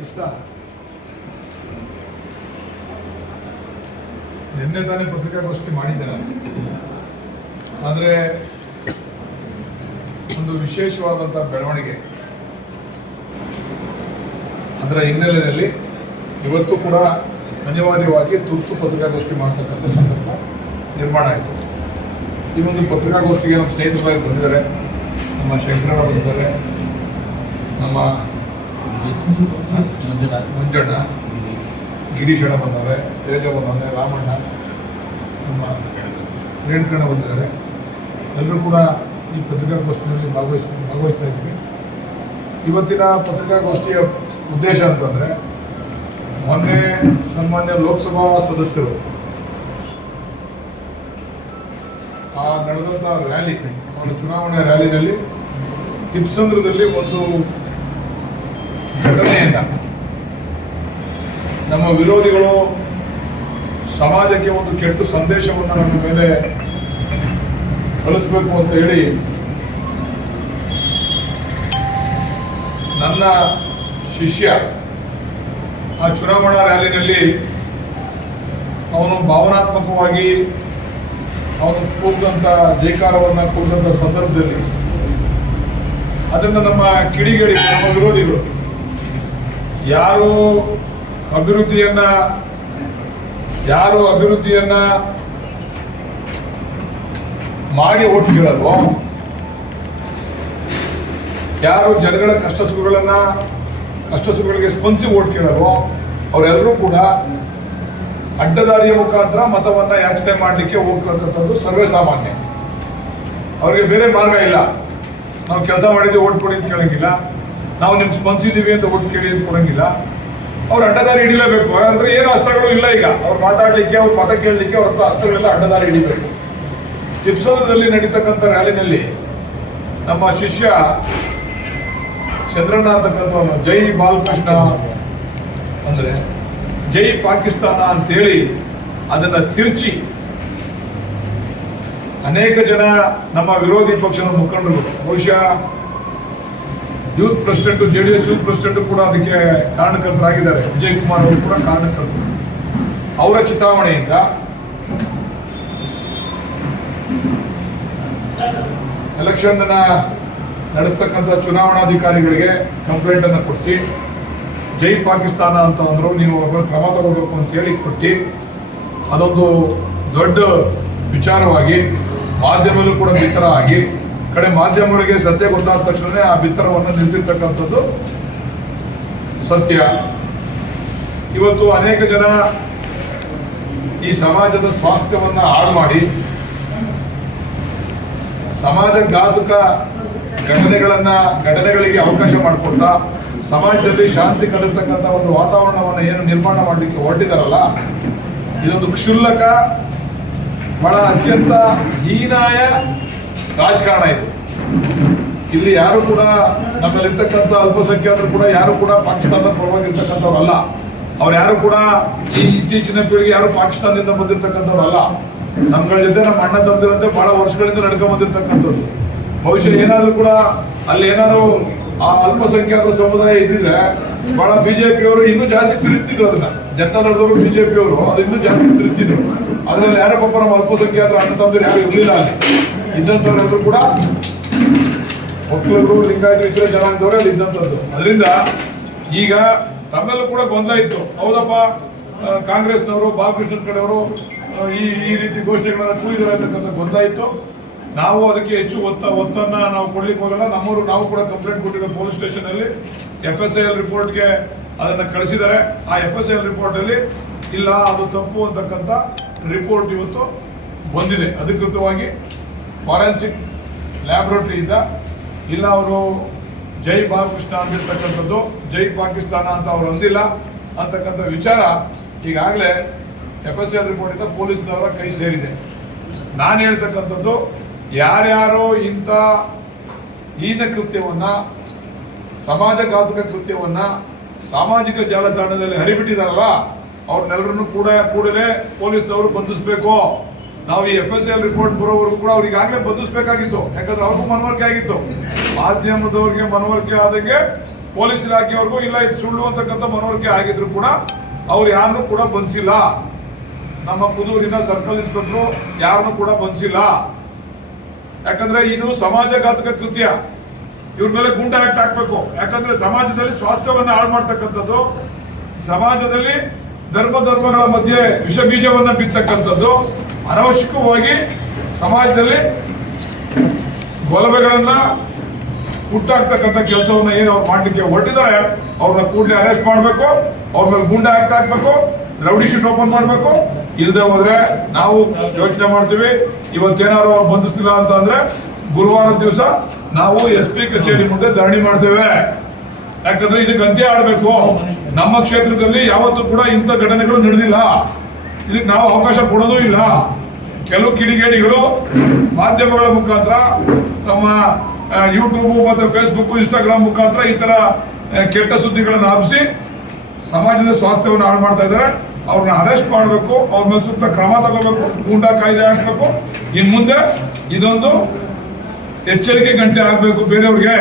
ಇಷ್ಟ ನಿನ್ನೆ ತಾನೇ ಪತ್ರಿಕಾಗೋಷ್ಠಿ ನಾನು ಆದರೆ ಒಂದು ವಿಶೇಷವಾದಂಥ ಬೆಳವಣಿಗೆ ಅದರ ಹಿನ್ನೆಲೆಯಲ್ಲಿ ಇವತ್ತು ಕೂಡ ಅನಿವಾರ್ಯವಾಗಿ ತುರ್ತು ಪತ್ರಿಕಾಗೋಷ್ಠಿ ಮಾಡತಕ್ಕಂಥ ಸಂದರ್ಭ ನಿರ್ಮಾಣ ಆಯಿತು ಈ ಒಂದು ಪತ್ರಿಕಾಗೋಷ್ಠಿಗೆ ನಮ್ಮ ಸ್ನೇಹಿತರು ಬಂದಿದ್ದಾರೆ. ನಮ್ಮ ಶಂಕರಣ್ಣ ಬಂದಿದ್ದಾರೆ ನಮ್ಮ ಮಂಜಣ್ಣ ಗಿರೀಶಣ್ಣ ಬಂದವ್ರೆ ತೇಜ ಬಂದವ್ರೆ ರಾಮಣ್ಣ, ನಮ್ಮ ರೇಣುಕಣ್ಣ ಬಂದಿದ್ದಾರೆ. ಎಲ್ಲರೂ ಕೂಡ ಈ ಪತ್ರಿಕಾಗೋಷ್ಠಿಯಲ್ಲಿ ಭಾಗವಹಿಸ್, ಭಾಗವಹಿಸ್ತಾ ಇದ್ದೀವಿ. ಇವತ್ತಿನ ಪತ್ರಿಕಾಗೋಷ್ಠಿಯ ಉದ್ದೇಶ ಅಂತಂದರೆ, ಮೊನ್ನೆ ಸನ್ಮಾನ್ಯ ಲೋಕಸಭಾ ಸದಸ್ಯರು ಆ ನಡೆದಂಥ ರ್ಯಾಲಿ ಅವರ ಚುನಾವಣಾ ರ್ಯಾಲಿನಲ್ಲಿ ತಿಪ್ಸಂದ್ರದಲ್ಲಿ ಒಂದು ಘಟನೆಯಿಂದ ನಮ್ಮ ವಿರೋಧಿಗಳು ಸಮಾಜಕ್ಕೆ ಒಂದು ಕೆಟ್ಟ ಸಂದೇಶವನ್ನು ನಮ್ಮ ಮೇಲೆ ಕಳಿಸ್ಬೇಕು ಅಂತ ಹೇಳಿ ನನ್ನ ಶಿಷ್ಯ ಆ ಚುನಾವಣಾ ರ್ಯಾಲಿನಲ್ಲಿ ಅವನು ಭಾವನಾತ್ಮಕವಾಗಿ ಅವನು ಕೂಗಿದಂಥ ಜೈಕಾರವನ್ನು ಕೂಗಿದಂಥ ಸಂದರ್ಭದಲ್ಲಿ ಅದನ್ನು ನಮ್ಮ ಕಿಡಿಗೇಡಿ, ನಮ್ಮ ವಿರೋಧಿಗಳು ಯಾರು ಅಭಿವೃದ್ಧಿಯನ್ನ ಯಾರು ಅಭಿವೃದ್ಧಿಯನ್ನ ಮಾಡಿ ಓಟ್ ಕೇಳಲ್ವೋ? ಯಾರು ಜನಗಳ ಕಷ್ಟ ಸುಖಗಳನ್ನ, ಕಷ್ಟ ಸುಖಗಳಿಗೆ ಸ್ಪಂದಿಸಿ ಓಟ್ ಕೇಳಲ್ವೋ? ಅವರೆಲ್ಲರೂ ಕೂಡ ಅಡ್ಡದಾರಿಯ ಮುಖಾಂತರ ಮತವನ್ನ ಯಾಚನೆ ಮಾಡಲಿಕ್ಕೆ ಹೋಗ್ತಕ್ಕಂಥದ್ದು ಸರ್ವೇ ಸಾಮಾನ್ಯ. ಅವ್ರಿಗೆ ಬೇರೆ ಮಾರ್ಗ ಇಲ್ಲ. ನಾವು ಕೆಲಸ ಮಾಡಿದ್ವಿ ಓಟ್ ಕೊಡಿ ಅಂತ ಕೇಳಂಗಿಲ್ಲ. ನಾವು ನಿಮ್ಗೆ ಸ್ಪಂದಿಸಿದೀವಿ ಅಂತ ಓಟ್ ಕೇಳಿ ಅಂತ ಕೊಡಂಗಿಲ್ಲ. ಅವ್ರು ಅಡ್ಡದಾರಿ ಹಿಡಿಲೇಬೇಕು. ಯಾಕಂದ್ರೆ ಏನು ಅಸ್ತ್ರಗಳು ಇಲ್ಲ ಈಗ. ಅವ್ರು ಮಾತಾಡಲಿಕ್ಕೆ, ಅವ್ರ ಮತ ಕೇಳಲಿಕ್ಕೆ ಅವ್ರ ಅಸ್ತ್ರಗಳೆಲ್ಲ ಅಡ್ಡದಾರಿ ಹಿಡಿಬೇಕು. ತಿಪ್ಸೋದ್ರದಲ್ಲಿ ನಡೀತಕ್ಕಂಥ ರ್ಯಾಲಿನಲ್ಲಿ ನಮ್ಮ ಶಿಷ್ಯ ಚಂದ್ರಣ್ಣ ಅಂತಕ್ಕಂಥ ಜೈ ಬಾಲಕೃಷ್ಣ ಅಂದ್ರೆ ಜೈ ಪಾಕಿಸ್ತಾನ ಅಂತೇಳಿ ಅದನ್ನ ತಿರ್ಚಿ ಅನೇಕ ಜನ ನಮ್ಮ ವಿರೋಧಿ ಪಕ್ಷದ ಮುಖಂಡರು, ಬಹುಶಃ youth president J D S youth president ಕೂಡ ಅದಕ್ಕೆ ಕಾರಣಕರ್ತರಾಗಿದ್ದಾರೆ. ವಿಜಯ್ ಕುಮಾರ್ ಅವರು ಕೂಡ ಕಾರಣಕರ್ತರು. ಅವರ ಚಿತಾವಣೆಯಿಂದ ಎಲೆಕ್ಷನ್ ನಡೆಸ್ತಕ್ಕಂಥ ಚುನಾವಣಾಧಿಕಾರಿಗಳಿಗೆ ಕಂಪ್ಲೇಂಟ್ ಅನ್ನು ಕೊಡಿಸಿ ಜೈ ಪಾಕಿಸ್ತಾನ ಅಂತ ಅಂದರು, ನೀವು ಅವ್ರ ಮೇಲೆ ಕ್ರಮ ತಗೋಬೇಕು ಅಂತ ಹೇಳಿ ಕೊಟ್ಟು, ಅದೊಂದು ದೊಡ್ಡ ವಿಚಾರವಾಗಿ ಮಾಧ್ಯಮದಲ್ಲೂ ಕೂಡ ಬಿತ್ತರ ಆಗಿ, ಕಡೆ ಮಾಧ್ಯಮಗಳಿಗೆ ಸತ್ಯ ಗೊತ್ತಾದ ತಕ್ಷಣವೇ ಆ ಬಿತ್ತರವನ್ನು ನಿಲ್ಲಿಸಿರ್ತಕ್ಕಂಥದ್ದು ಸತ್ಯ. ಇವತ್ತು ಅನೇಕ ಜನ ಈ ಸಮಾಜದ ಸ್ವಾಸ್ಥ್ಯವನ್ನು ಹಾಳು ಮಾಡಿ, ಸಮಾಜ ಘಾತುಕ ಘಟನೆಗಳನ್ನು ಘಟನೆಗಳಿಗೆ ಅವಕಾಶ ಮಾಡಿಕೊಡ್ತಾ ಸಮಾಜದಲ್ಲಿ ಶಾಂತಿ ಕಲಿರ್ತಕ್ಕಂಥ ಒಂದು ವಾತಾವರಣವನ್ನು ಏನು ನಿರ್ಮಾಣ ಮಾಡಲಿಕ್ಕೆ ಹೊರಟಿದಾರಲ್ಲ, ಇದೊಂದು ಕ್ಷುಲ್ಲಕ, ಬಹಳ ಅತ್ಯಂತ ಹೀನಾಯ ರಾಜಕಾರಣ ಇದು. ಇಲ್ಲಿ ಯಾರು ಕೂಡ ನಮ್ಮಲ್ಲಿರ್ತಕ್ಕಂಥ ಅಲ್ಪಸಂಖ್ಯಾತರು ಕೂಡ, ಯಾರು ಕೂಡ ಪಾಕಿಸ್ತಾನದ ಪರವಾಗಿರ್ತಕ್ಕಂಥವ್ರಲ್ಲ. ಅವ್ರು ಯಾರು ಕೂಡ ಈ ಇತ್ತೀಚಿನ ಪೀಳಿಗೆ ಯಾರು ಪಾಕಿಸ್ತಾನದಿಂದ ಬಂದಿರತಕ್ಕಂಥವ್ರಲ್ಲ. ನಮ್ಗಳ ಜೊತೆ ನಮ್ಮ ಅಣ್ಣ ತಮ್ಮದಿರಂತೆ ಬಹಳ ವರ್ಷಗಳಿಂದ ನಡ್ಕೊಂಡ್ ಬಂದಿರತಕ್ಕಂಥದ್ದು. ಬಹುಶಃ ಏನಾದ್ರೂ ಕೂಡ ಅಲ್ಲಿ ಏನಾದ್ರು ಆ ಅಲ್ಪಸಂಖ್ಯಾತ ಸಮುದಾಯ ಇದ್ದಿದ್ರೆ ಬಹಳ ಬಿಜೆಪಿಯವರು ಇನ್ನೂ ಜಾಸ್ತಿ ತಿರುತ್ತಿದ್ರು ಅದನ್ನ. ಜನತಾದಳದವರು ಬಿಜೆಪಿಯವರು ಅದು ಇನ್ನೂ ಜಾಸ್ತಿ ತಿರುತ್ತಿದ್ರು ಅದರಲ್ಲಿ ಯಾರಪ್ಪ ಪಾಪ ನಮ್ಮ ಅಲ್ಪಸಂಖ್ಯಾತರ ಅಣ್ಣ ತಮ್ಮದಿರು ಯಾರು ಇರಲಿಲ್ಲ ಅಲ್ಲಿ. ಇದ್ದಂಥವ್ರೆಲ್ಲರೂ ಕೂಡ ಒಕ್ಕಲಿಗರು ಲಿಂಗಾಯತ ಇತರ ಜನಾಂಗದವರೇ ಅಲ್ಲಿ ಇದ್ದಂಥದ್ದು ಅದರಿಂದ ಈಗ ತಮ್ಮೆಲ್ಲೂ ಕೂಡ ಗೊಂದಲ ಇತ್ತು. ಹೌದಪ್ಪ ಕಾಂಗ್ರೆಸ್ನವರು, ಬಾಲಕೃಷ್ಣನ್ ಕಡೆಯವರು ಈ ಈ ರೀತಿ ಘೋಷಣೆಗಳನ್ನು ಕೂಡಿದ್ದಾರೆ ಅಂತಕ್ಕಂಥ ಗೊಂದಲ ಇತ್ತು. ನಾವು ಅದಕ್ಕೆ ಹೆಚ್ಚು ಒತ್ತ ಒತ್ತನ್ನ ನಾವು ಕೊಡ್ಲಿಕ್ಕೆ ಹೋಗಲ್ಲ. ನಮ್ಮವರು ನಾವು ಕೂಡ ಕಂಪ್ಲೇಂಟ್ ಕೊಟ್ಟಿದ್ದ ಪೊಲೀಸ್ ಸ್ಟೇಷನ್ ಅಲ್ಲಿ ಎಫ್ ಎಸ್ ಐ ಎಲ್ ರಿಪೋರ್ಟ್ಗೆ ಅದನ್ನ ಕಳಿಸಿದ್ದಾರೆ. ಆ F S I L report ಅಲ್ಲಿ ಇಲ್ಲ, ಅದು ತಪ್ಪು ಅಂತಕ್ಕಂಥ ರಿಪೋರ್ಟ್ ಇವತ್ತು ಬಂದಿದೆ. ಅಧಿಕೃತವಾಗಿ ಫಾರೆನ್ಸಿಕ್ ಲ್ಯಾಬ್ರೋಟ್ರಿಯಿಂದ ಇಲ್ಲ, ಅವರು ಜೈ ಬಾಲಕೃಷ್ಣ ಅಂತಿರ್ತಕ್ಕಂಥದ್ದು ಜೈ ಪಾಕಿಸ್ತಾನ ಅಂತ ಅವ್ರು ಅಂದಿಲ್ಲ ಅಂತಕ್ಕಂಥ ವಿಚಾರ ಈಗಾಗಲೇ ಎಫ್ ಎಸ್ ಎಲ್ ರಿಪೋರ್ಟಿಂದ ಪೊಲೀಸ್ನವರ ಕೈ ಸೇರಿದೆ. ನಾನು ಹೇಳ್ತಕ್ಕಂಥದ್ದು ಯಾರ್ಯಾರು ಇಂಥ ಹೀನ ಕೃತ್ಯವನ್ನು ಸಮಾಜಘಾತಕ ಕೃತ್ಯವನ್ನು ಸಾಮಾಜಿಕ ಜಾಲತಾಣದಲ್ಲಿ ಹರಿಬಿಟ್ಟಿದಾರಲ್ಲ ಅವ್ರನ್ನೆಲ್ಲರನ್ನು ಕೂಡ ಕೂಡಲೇ ಪೊಲೀಸ್ನವರು ಬಂಧಿಸಬೇಕು. ನಾವು ಈ ಎಫ್ ಎಸ್ ಎಲ್ ರಿಪೋರ್ಟ್ ಬರೋವರೆಗೂ ಕೂಡ ಅವ್ರಿಗೆ ಆಗಲೇ ಬಂಧಿಸಬೇಕಾಗಿತ್ತು. ಯಾಕಂದ್ರೆ ಅವ್ರಿಗೂ ಮನವರಿಕೆ ಆಗಿತ್ತು. ಮಾಧ್ಯಮದವ್ರಿಗೆ ಮನವರಿಕೆ ಆದಂಗೆ ಪೊಲೀಸ್ ಇಲಾಖೆಯವ್ರಿಗೂ ಇಲ್ಲ, ಇದು ಸುಳ್ಳು ಅಂತಕ್ಕಂಥ ಮನವರಿಕೆ ಆಗಿದ್ರು ಕೂಡ ಅವ್ರು ಯಾರನ್ನೂ ಕೂಡ ಬಂಧಿಸಿಲ್ಲ. ನಮ್ಮ ಕುದೂರಿನ ಸರ್ಕಲ್ ಇನ್ಸ್ಪೆಕ್ಟ್ರು ಯಾರನ್ನೂ ಕೂಡ ಬಂಧಿಸಿಲ್ಲ. ಯಾಕಂದ್ರೆ ಇದು ಸಮಾಜಘಾತಕ ಕೃತ್ಯ. ಇವ್ರ ಮೇಲೆ ಗುಂಡ ಆಕ್ಟ್ ಹಾಕ್ಬೇಕು. ಯಾಕಂದ್ರೆ ಸಮಾಜದಲ್ಲಿ ಸ್ವಾಸ್ಥ್ಯವನ್ನ ಹಾಳು ಮಾಡ್ತಕ್ಕಂಥದ್ದು, ಸಮಾಜದಲ್ಲಿ ಧರ್ಮ ಧರ್ಮಗಳ ಮಧ್ಯೆ ವಿಷ ಬೀಜವನ್ನ ಬಿತ್ತಕ್ಕಂಥದ್ದು, ಅನವಶ್ಯಕವಾಗಿ ಸಮಾಜದಲ್ಲಿ ಗಲಭೆಗಳನ್ನ ಹುಟ್ಟಾಕ್ತಕ್ಕಂಥ ಕೆಲಸವನ್ನ ಏನು ಅವ್ರು ಮಾಡಲಿಕ್ಕೆ ಹೊರಟಿದ್ದಾರೆ ಅವ್ರನ್ನ ಕೂಡಲೇ ಅರೆಸ್ಟ್ ಮಾಡಬೇಕು, ಅವ್ರ ಮೇಲೆ ಗುಂಡ ಆಕ್ಟ್ ಹಾಕ್ಬೇಕು. ರೌಡಿ ಶೀಟ್ ಓಪನ್ ಮಾಡಬೇಕು. ಇಲ್ಲದೆ ಹೋದ್ರೆ ನಾವು ಯೋಚನೆ ಮಾಡ್ತೀವಿ, ಇವತ್ತೇನಾದ್ರು ಅವ್ರು ಬಂಧಿಸ್ತಿಲ್ಲ ಅಂತ ಅಂದ್ರೆ ಗುರುವಾರ ದಿವಸ ನಾವು ಎಸ್ ಪಿ ಕಚೇರಿ ಮುಂದೆ ಧರಣಿ ಮಾಡ್ತೇವೆ. ಯಾಕಂದ್ರೆ ಇದಕ್ಕೆ ಅಂತ್ಯ ಆಡಬೇಕು. ನಮ್ಮ ಕ್ಷೇತ್ರದಲ್ಲಿ ಯಾವತ್ತೂ ಕೂಡ ಇಂಥ ಘಟನೆಗಳು ನಡೆದಿಲ್ಲ. ಇದಕ್ಕೆ ನಾವು ಅವಕಾಶ ಕೊಡೋದೂ ಇಲ್ಲ. ಕೆಲವು ಕಿಡಿಗೇಡಿಗಳು ಮಾಧ್ಯಮಗಳ ಮುಖಾಂತರ ತಮ್ಮ ಯೂಟ್ಯೂಬ್ ಮತ್ತು ಫೇಸ್ಬುಕ್ ಇನ್ಸ್ಟಾಗ್ರಾಮ್ ಮುಖಾಂತರ ಈ ತರ ಕೆಟ್ಟ ಸುದ್ದಿಗಳನ್ನು ಹಬ್ಬಿಸಿ ಸಮಾಜದ ಸ್ವಾಸ್ಥ್ಯವನ್ನು ಹಾಳು ಮಾಡ್ತಾ ಇದ್ದಾರೆ. ಅವ್ರನ್ನ ಅರೆಸ್ಟ್ ಮಾಡಬೇಕು. ಅವ್ರ ಮೇಲೆ ಸೂಕ್ತ ಕ್ರಮ ತಗೋಬೇಕು. ಗೂಂಡಾ ಕಾಯ್ದೆ ಹಾಕಬೇಕು. ಇನ್ ಮುಂದೆ ಇದೊಂದು ಎಚ್ಚರಿಕೆ ಗಂಟೆ ಆಗ್ಬೇಕು. ಬೇರೆಯವ್ರಿಗೆ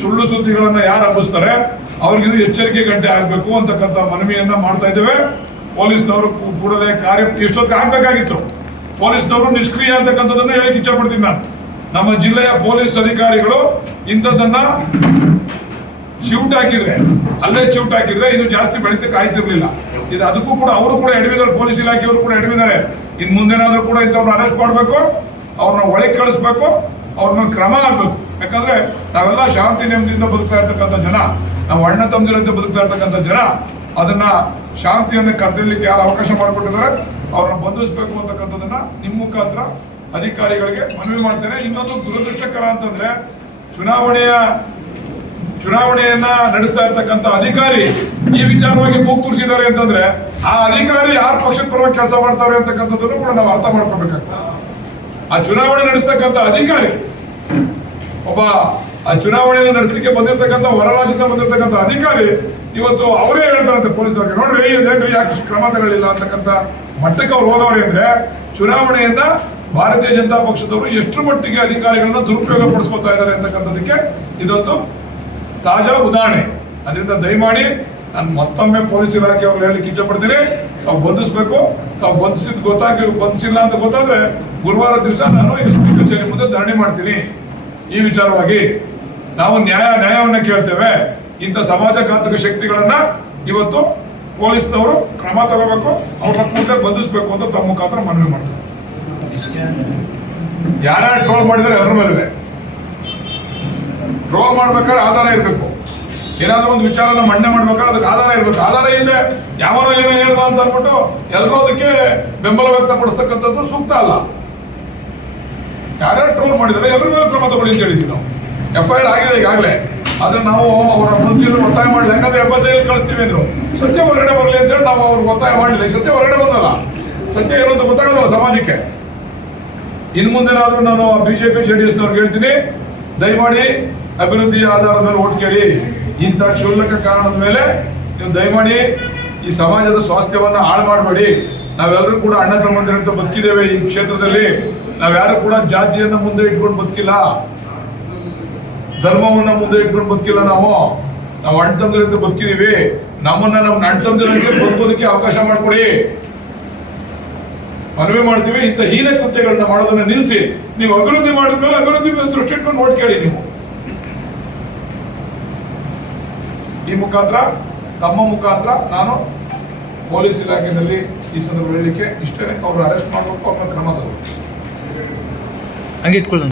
ಸುಳ್ಳು ಸುದ್ದಿಗಳನ್ನ ಯಾರು ಹಬ್ಬಿಸ್ತಾರೆ ಅವ್ರಿಗೆ ಇದು ಎಚ್ಚರಿಕೆ ಗಂಟೆ ಆಗ್ಬೇಕು ಅಂತಕ್ಕಂಥ ಮನವಿಯನ್ನ ಮಾಡ್ತಾ ಇದ್ದೇವೆ. ಪೊಲೀಸ್ನವರು ಕೂಡಲೇ ಕಾರ್ಯ ಎಷ್ಟೊತ್ತಿಗೆ ಆಗ್ಬೇಕಾಗಿತ್ತು? ಪೊಲೀಸ್ನವರು ನಿಷ್ಕ್ರಿಯ ಅಂತಕ್ಕಂಥದ್ದನ್ನು ಹೇಳಕ್ ಇಚ್ಛೆ ಪಡ್ತೀನಿ ನಾನು. ನಮ್ಮ ಜಿಲ್ಲೆಯ ಪೊಲೀಸ್ ಅಧಿಕಾರಿಗಳು ಇಂಥದ್ದನ್ನ ಶಿಫ್ಟ್ ಹಾಕಿದ್ರೆ, ಅಲ್ಲೇ ಶಿಫ್ಟ್ ಹಾಕಿದ್ರೆ ಇದು ಜಾಸ್ತಿ ಬೆಳಿತಕ್ಕೆ ಕಾಯ್ತಿರ್ಲಿಲ್ಲ ಇದು ಅದಕ್ಕೂ ಕೂಡ ಅವರು ಕೂಡ ಎಡವಿದ್ದಾರೆ, ಪೊಲೀಸ್ ಇಲಾಖೆಯವರು ಕೂಡ ಎಡವಿದ್ದಾರೆ. ಇನ್ ಮುಂದೇನಾದ್ರೂ ಕೂಡ ಇಂಥವ್ರನ್ನ ಅರೆಸ್ಟ್ ಮಾಡಬೇಕು, ಅವ್ರನ್ನ ಒಳಗೆ ಕಳಿಸ್ಬೇಕು, ಅವ್ರನ್ನ ಕ್ರಮ ಆಗ್ಬೇಕು. ಯಾಕಂದ್ರೆ ನಾವೆಲ್ಲ ಶಾಂತಿ ನೆಮ್ಮದಿಯಿಂದ ಬದುಕ್ತಾ ಇರ್ತಕ್ಕಂಥ ಜನ, ನಾವು ಅಣ್ಣ ತಮ್ಮದಿರಂತೆ ಬದುಕ್ತಾ ಇರ್ತಕ್ಕಂಥ ಜನ, ಅದನ್ನ ಶಾಂತಿಯನ್ನು ಕದ್ದಲಿಕ್ಕೆ ಯಾರು ಅವಕಾಶ ಮಾಡಿಕೊಟ್ಟಿದ್ದಾರೆ, ಅವ್ರನ್ನ ಬಂಧಿಸಬೇಕು ಅಂತಕ್ಕಂಥದ್ದನ್ನ ನಿಮ್ಮ ಮುಖಾಂತರ ಅಧಿಕಾರಿಗಳಿಗೆ ಮನವಿ ಮಾಡ್ತೇನೆ. ಇನ್ನೊಂದು ದುರದೃಷ್ಟಕರ ಅಂತಂದ್ರೆ, ಚುನಾವಣೆಯ ಚುನಾವಣೆಯನ್ನ ನಡೆಸ್ತಾ ಇರ್ತಕ್ಕಂಥ ಅಧಿಕಾರಿ ಈ ವಿಚಾರವಾಗಿ ಮೂಗ್ ತೋರಿಸಿದ್ದಾರೆ ಅಂತಂದ್ರೆ ಆ ಅಧಿಕಾರಿ ಯಾರ ಪಕ್ಷದ ಪರವಾಗಿ ಕೆಲಸ ಮಾಡ್ತಾರೆ ಅಂತಕ್ಕಂಥದ್ದನ್ನು ಕೂಡ ನಾವು ಅರ್ಥ ಮಾಡ್ಕೋಬೇಕಾಗ್ತದೆ. ಆ ಚುನಾವಣೆ ನಡೆಸ್ತಕ್ಕಂಥ ಅಧಿಕಾರಿ, ಒಬ್ಬ ಆ ಚುನಾವಣೆಯನ್ನು ನಡೆಸಲಿಕ್ಕೆ ಬಂದಿರತಕ್ಕಂತ ಹೊರ ರಾಜ್ಯದ ಅಧಿಕಾರಿ ಇವತ್ತು ಅವರೇ ಹೇಳ್ತಾರಂತೆ ಪೊಲೀಸರಿಗೆ ನೋಡ್ರಿ ಇದೇನ್ರಿ ಯಾಕೆ ಕ್ರಮ ತಗೊಳ್ಳಿಲ್ಲ ಅಂತಕ್ಕಂಥ ಮಟ್ಟಕ್ಕೆ ಅವ್ರು ಹೋದವ್ರೆ ಅಂದ್ರೆ ಚುನಾವಣೆಯಿಂದ ಭಾರತೀಯ ಜನತಾ ಪಕ್ಷದವರು ಎಷ್ಟು ಮಟ್ಟಿಗೆ ಅಧಿಕಾರಿಗಳನ್ನ ದುರುಪಯೋಗ ಪಡಿಸ್ಕೊತಾ ಇದ್ದಾರೆ ಅಂತಕ್ಕಂಥದಕ್ಕೆ ಇದೊಂದು ತಾಜಾ ಉದಾಹರಣೆ. ಅದರಿಂದ ದಯಮಾಡಿ ನಾನು ಮತ್ತೊಮ್ಮೆ ಪೊಲೀಸ್ ಇಲಾಖೆಯವ್ರು ಹೇಳಲಿಕ್ಕೆ ಇಚ್ಛಪಡ್ತೀನಿ. ತಾವು ಬಂಧಿಸ್ಬೇಕು, ತಾವು ಬಂಧಿಸಿದ್ ಗೊತ್ತಾಗಿ ಬಂಧಿಸಿಲ್ಲ ಅಂತ ಗೊತ್ತಾದ್ರೆ ಗುರುವಾರ ದಿವಸ ನಾನು ಎಸ್ ಪಿ ಕಚೇರಿ ಮುಂದೆ ಧರಣಿ ಮಾಡ್ತೀನಿ. ಈ ವಿಚಾರವಾಗಿ ನಾವು ನ್ಯಾಯ, ನ್ಯಾಯವನ್ನ ಕೇಳ್ತೇವೆ. ಇಂಥ ಸಮಾಜಘಾತಕ ಶಕ್ತಿಗಳನ್ನ ಇವತ್ತು ಪೊಲೀಸ್ನವರು ಕ್ರಮ ತಗೋಬೇಕು ಅವ್ರನ್ನ ಕೂಡಲೇ ಬಂಧಿಸ್ಬೇಕು ಅಂತ ತಮ್ಮ ಮುಖಾಂತರ ಮನವಿ ಮಾಡ್ತಾರೆ. ಯಾರ್ಯಾರು ಟ್ರೋಲ್ ಮಾಡಿದರೆ ಅವ್ರ ಮೇಲೆ ಟ್ರೋಲ್ ಮಾಡ್ಬೇಕಾದ್ರೆ ಆಧಾರ ಇರಬೇಕು. ಏನಾದರೂ ಒಂದು ವಿಚಾರನ ಮಂಡನೆ ಮಾಡ್ಬೇಕಾದ್ರೆ ಅದಕ್ಕೆ ಆಧಾರ ಇರಬೇಕು. ಆಧಾರ ಇಲ್ಲದೆ ಯಾವನೋ ಏನೋ ಹೇಳ್ದ ಅಂತ ಅಂದ್ಬಿಟ್ಟು ಎಲ್ಲರೂ ಅದಕ್ಕೆ ಬೆಂಬಲ ವ್ಯಕ್ತಪಡಿಸ್ತಕ್ಕಂಥದ್ದು ಸೂಕ್ತ ಅಲ್ಲ. ಯಾರ್ಯಾರು ಟ್ರೋಲ್ ಮಾಡಿದ್ದಾರೆ ಎಲ್ಲರ ಮೇಲೆ ಕ್ರಮ ತಗೊಳ್ಳಿ ಅಂತ ಹೇಳಿದ್ವಿ ನಾವು. ಎಫ್ ಐ ಆರ್ ಆಗಿದೆ ಈಗಾಗಲೇ. ಆದರೆ ನಾವು ಅವರ ಮುನ್ಸಿಲ್ ಒತ್ತಾಯ ಮಾಡಿಲ್ಲ. ಯಾಕಂದ್ರೆ ಎಫ್ ಐ ಕಳಿಸ್ತೀವಿ ಅಂದ್ರು. ಸತ್ಯ ಹೊರಗಡೆ ಬರಲಿ ಅಂತ ಹೇಳಿ ನಾವು ಅವ್ರಿಗೆ ಒತ್ತಾಯ ಮಾಡಲಿಲ್ಲ. ಸತ್ಯ ಹೊರಗಡೆ ಬಂದಲ್ಲ. ಸತ್ಯ ಏನಂತ ಗೊತ್ತಾಗಲ್ಲ ಸಮಾಜಕ್ಕೆ. ಇನ್ನು ಮುಂದೆ ನಾನು ಬಿಜೆಪಿ ಜೆ ಡಿ ಎಸ್ನವ್ರಿಗೆ ಹೇಳ್ತೀನಿ. ದಯಮಾಡಿ ಅಭಿವೃದ್ಧಿಯ ಆಧಾರದ ಮೇಲೆ ಓಟ್ ಕೇಳಿ ಇಂಥ ಕ್ಷುಲ್ಲಕ ಕಾರಣದ ಮೇಲೆ ನೀವು ದಯಮಾಡಿ ಈ ಸಮಾಜದ ಸ್ವಾಸ್ಥ್ಯವನ್ನ ಹಾಳು ಮಾಡಬೇಡಿ. ನಾವೆಲ್ಲರೂ ಕೂಡ ಅಣ್ಣ ತಮ್ಮಂದಿರಂತ ಬದುಕಿದ್ದೇವೆ ಈ ಕ್ಷೇತ್ರದಲ್ಲಿ. ನಾವ್ಯಾರು ಕೂಡ ಜಾತಿಯನ್ನ ಮುಂದೆ ಇಟ್ಕೊಂಡು ಬದುಕಿಲ್ಲ. ಧರ್ಮವನ್ನ ಮುಂದೆ ಇಟ್ಕೊಂಡು ಬದುಕಿಲ್ಲ ನಾವು. ನಾವು ಅಣ್ಣ ತಮ್ಮದಿರಂತ ಬದುಕಿದೀವಿ ನಮ್ಮನ್ನ ನಮ್ಮ ಅಣ್ಣ ತಮ್ಮದಿರಂತೆ ಬದುಕೋದಕ್ಕೆ ಅವಕಾಶ ಮಾಡಿಕೊಡಿ. ಮನವಿ ಮಾಡ್ತೀವಿ. ಇಂಥ ಹೀನ ಕೃತ್ಯಗಳನ್ನ ಮಾಡೋದನ್ನ ನಿಲ್ಲಿಸಿ ನೀವು ಅಭಿವೃದ್ಧಿ ಮಾಡಿದ್ಮೇಲೆ ಅಭಿವೃದ್ಧಿ ಮೇಲೆ ದೃಷ್ಟಿ ಇಟ್ಕೊಂಡು ಓಟ್ ಕೇಳಿ ನೀವು. ಈ ಮುಖಾಂತರ, ತಮ್ಮ ಮುಖಾಂತರ ನಾನು ಪೊಲೀಸ್ ಇಲಾಖೆಯಲ್ಲಿ ಈ ಸಂದರ್ಭ ಹೇಳಲಿಕ್ಕೆ ಇಷ್ಟೇ ಅವ್ರು ಅರೆಸ್ಟ್ ಮಾಡಬೇಕು ಅವ್ರ ಮೇಲೆ ಕ್ರಮ ತಗೋಬೇಕು. ಹಂಗೆ ಇಟ್ಕೊಳ್ಳೋಣ.